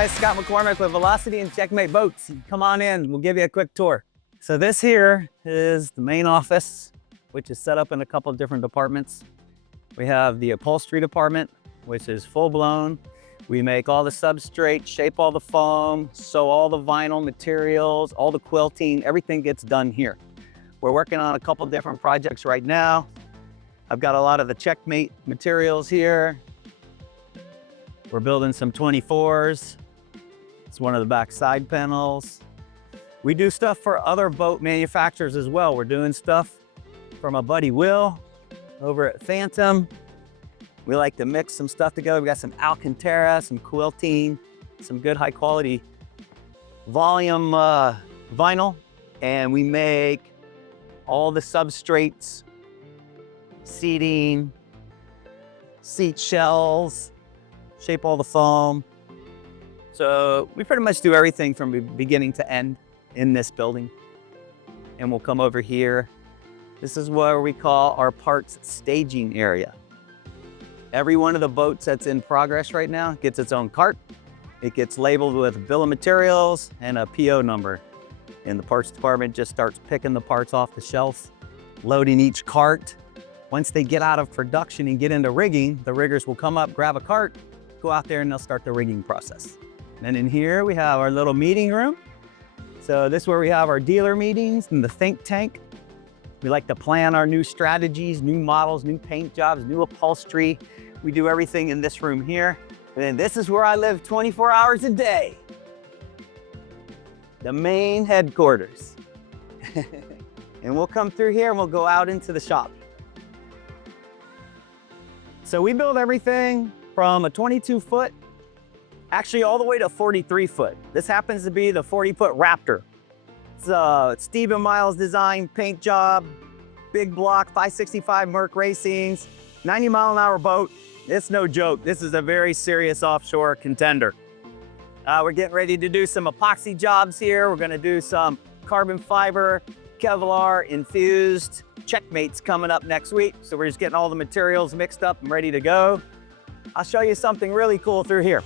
guys, Scott McCormick with Velocity and Checkmate Boats. Come on in, we'll give you a quick tour. So this here is the main office, which is set up in a couple of different departments. We have the upholstery department, which is full blown. We make all the substrate, shape all the foam, sew all the vinyl materials, all the quilting, everything gets done here. We're working on a couple different projects right now. I've got a lot of the Checkmate materials here. We're building some 24s. It's one of the back side panels. We do stuff for other boat manufacturers as well. We're doing stuff for my buddy Will over at Phantom. We like to mix some stuff together. We got some Alcantara, some quilting, some good high quality volume vinyl. And we make all the substrates, seating, seat shells, shape all the foam. So we pretty much do everything from beginning to end in this building. And we'll come over here. This is where we call our parts staging area. Every one of the boats that's in progress right now gets its own cart. It gets labeled with bill of materials and a PO number. And the parts department just starts picking the parts off the shelf, loading each cart. Once they get out of production and get into rigging, the riggers will come up, grab a cart, go out there and they'll start the rigging process. And in here we have our little meeting room. So this is where we have our dealer meetings and the think tank. We like to plan our new strategies, new models, new paint jobs, new upholstery. We do everything in this room here. And then this is where I live 24 hours a day. The main headquarters. And we'll come through here and we'll go out into the shop. So we build everything from a 22-foot, actually all the way to 43-foot. This happens to be the 40-foot Raptor. It's Stephen Miles design, paint job, big block, 565 Merc Racings, 90-mile-an-hour boat. It's no joke. This is a very serious offshore contender. We're getting ready to do some epoxy jobs here. We're gonna do some carbon fiber, Kevlar, infused. Checkmate's coming up next week. So we're just getting all the materials mixed up and ready to go. I'll show you something really cool through here.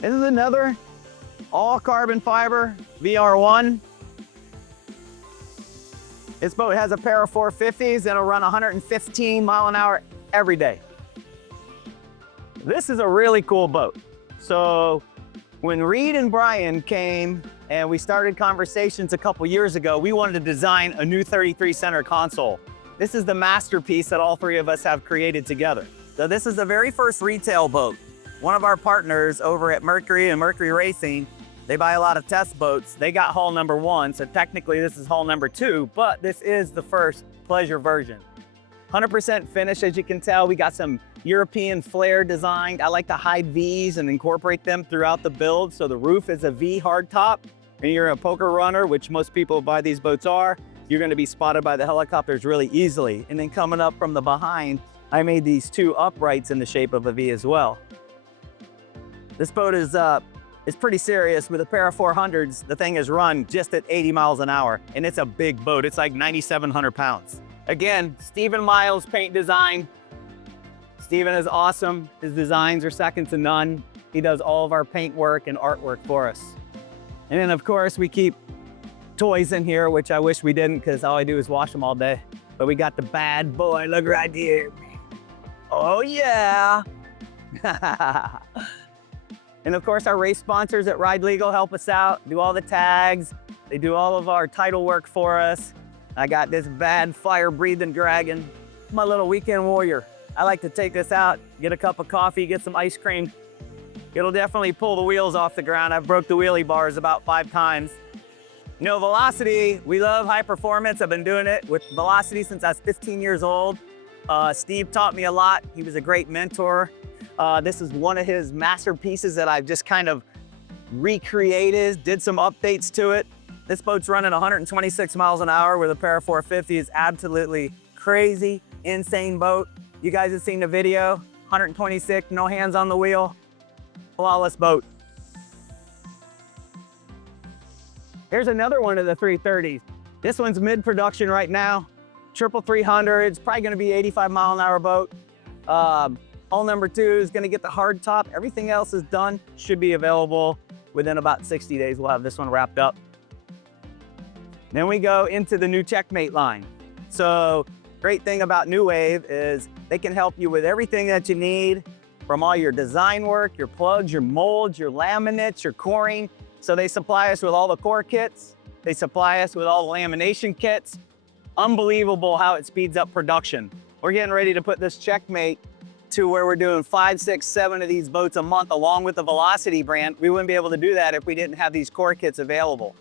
This is another all carbon fiber VR1. This boat has a pair of 450s that'll run 115 mile an hour every day. This is a really cool boat. So when Reed and Brian came and we started conversations a couple years ago, we wanted to design a new 33 center console. This is the masterpiece that all three of us have created together. So this is the very first retail boat. One of our partners over at Mercury and Mercury Racing, they buy a lot of test boats. They got hull number 1, so technically this is hull number 2, but this is the first pleasure version. 100% finish, as you can tell. We got some European flare designed. I like to hide V's and incorporate them throughout the build. So the roof is a V hardtop, and you're a poker runner, which most people who buy these boats are, you're gonna be spotted by the helicopters really easily. And then coming up from the behind, I made these 2 uprights in the shape of a V as well. This boat is pretty serious. With a pair of 400s, the thing is run just at 80 miles an hour, and it's a big boat. It's like 9,700 pounds. Again, Stephen Miles paint design. Stephen is awesome. His designs are second to none. He does all of our paint work and artwork for us. And then of course we keep toys in here, which I wish we didn't because all I do is wash them all day. But we got the bad boy, look right here. Oh yeah. And of course our race sponsors at Ride Legal help us out, do all the tags. They do all of our title work for us. I got this bad fire-breathing dragon, my little weekend warrior. I like to take this out, get a cup of coffee, get some ice cream. It'll definitely pull the wheels off the ground. I've broke the wheelie bars about 5 times. You know, Velocity, we love high performance. I've been doing it with Velocity since I was 15 years old. Steve taught me a lot. He was a great mentor. This is one of his masterpieces that I've just kind of recreated, did some updates to it. This boat's running 126 miles an hour with a pair of 450s. Absolutely crazy, insane boat. You guys have seen the video, 126, no hands on the wheel, flawless boat. Here's another one of the 330s. This one's mid-production right now. Triple 300s, probably gonna be 85 mile an hour boat. Hull number 2 is gonna get the hard top. Everything else is done. Should be available within about 60 days. We'll have this one wrapped up. Then we go into the new Checkmate line. So great thing about NuWave is they can help you with everything that you need, from all your design work, your plugs, your molds, your laminates, your coring. So they supply us with all the core kits. They supply us with all the lamination kits. Unbelievable how it speeds up production. We're getting ready to put this Checkmate to where we're doing 5, 6, 7 of these boats a month along with the Velocity brand. We wouldn't be able to do that if we didn't have these core kits available.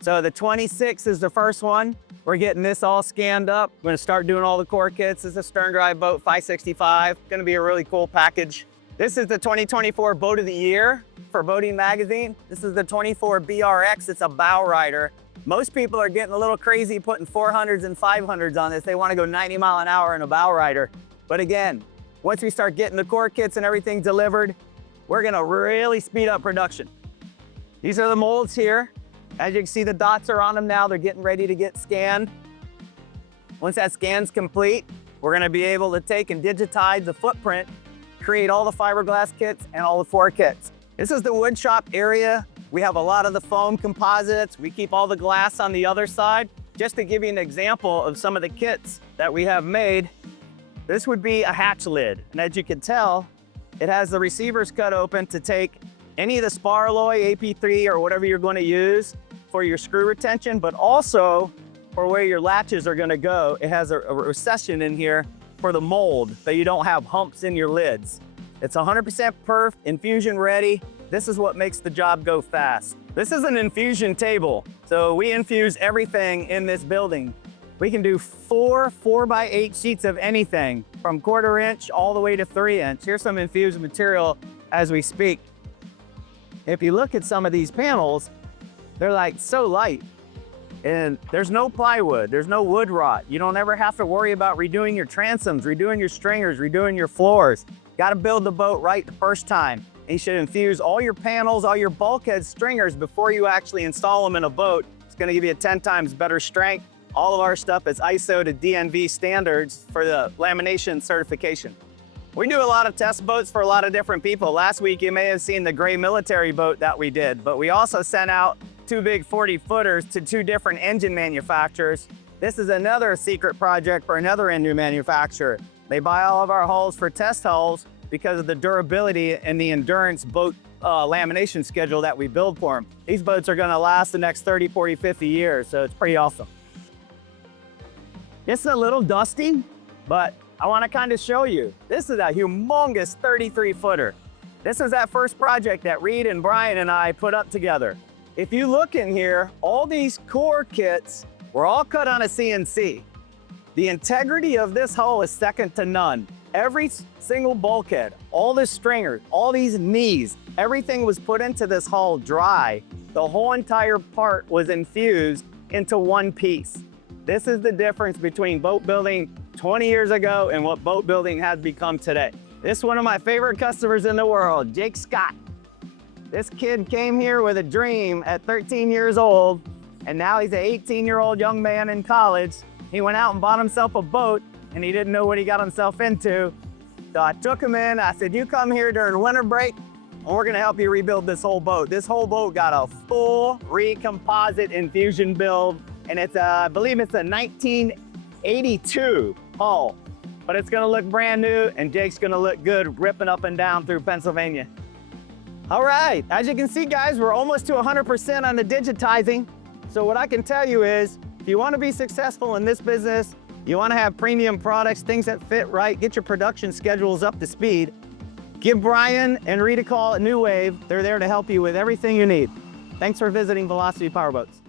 So the 26 is the first one. We're getting this all scanned up. We're gonna start doing all the core kits. This is a stern drive boat, 565. Gonna be a really cool package. This is the 2024 Boat of the Year for Boating Magazine. This is the 24 BRX, it's a bow rider. Most people are getting a little crazy putting 400s and 500s on this. They wanna go 90 mile an hour in a bow rider. But again, once we start getting the core kits and everything delivered, we're gonna really speed up production. These are the molds here. As you can see, the dots are on them now. They're getting ready to get scanned. Once that scan's complete, we're gonna be able to take and digitize the footprint, create all the fiberglass kits and all the 4 kits. This is the wood shop area. We have a lot of the foam composites. We keep all the glass on the other side. Just to give you an example of some of the kits that we have made, this would be a hatch lid. And as you can tell, it has the receivers cut open to take any of the spar alloy, AP3, or whatever you're going to use for your screw retention, but also for where your latches are going to go. It has a recession in here for the mold, so you don't have humps in your lids. It's 100% perf, infusion ready. This is what makes the job go fast. This is an infusion table. So we infuse everything in this building. We can do 4 4x8 sheets of anything from 1/4 inch all the way to 3 inch. Here's some infused material as we speak. If you look at some of these panels, they're like so light, and there's no plywood, there's no wood rot. You don't ever have to worry about redoing your transoms, redoing your stringers, redoing your floors. Got to build the boat right the first time. And you should infuse all your panels, all your bulkhead stringers before you actually install them in a boat. It's going to give you a 10 times better strength. All of our stuff is ISO to DNV standards for the lamination certification. We do a lot of test boats for a lot of different people. Last week, you may have seen the gray military boat that we did, but we also sent out 2 big 40-footers to 2 different engine manufacturers. This is another secret project for another engine manufacturer. They buy all of our hulls for test hulls because of the durability and the endurance boat lamination schedule that we build for them. These boats are gonna last the next 30, 40, 50 years, so it's pretty awesome. It's a little dusty, but I wanna kind of show you. This is a humongous 33-footer. This is that first project that Reed and Brian and I put up together. If you look in here, all these core kits were all cut on a CNC. The integrity of this hull is second to none. Every single bulkhead, all the stringers, all these knees, everything was put into this hull dry. The whole entire part was infused into one piece. This is the difference between boat building 20 years ago and what boat building has become today. This is one of my favorite customers in the world, Jake Scott. This kid came here with a dream at 13 years old, and now he's an 18-year-old young man in college. He went out and bought himself a boat, and he didn't know what he got himself into. So I took him in, I said, you come here during winter break, and we're gonna help you rebuild this whole boat. This whole boat got a full Recomposite infusion build, and it's I believe it's a 1982 hull, but it's gonna look brand new, and Jake's gonna look good ripping up and down through Pennsylvania. All right, as you can see, guys, we're almost to 100% on the digitizing. So what I can tell you is, if you wanna be successful in this business, you wanna have premium products, things that fit right, get your production schedules up to speed, give Brian and Reed a call at NuWave. They're there to help you with everything you need. Thanks for visiting Velocity Powerboats.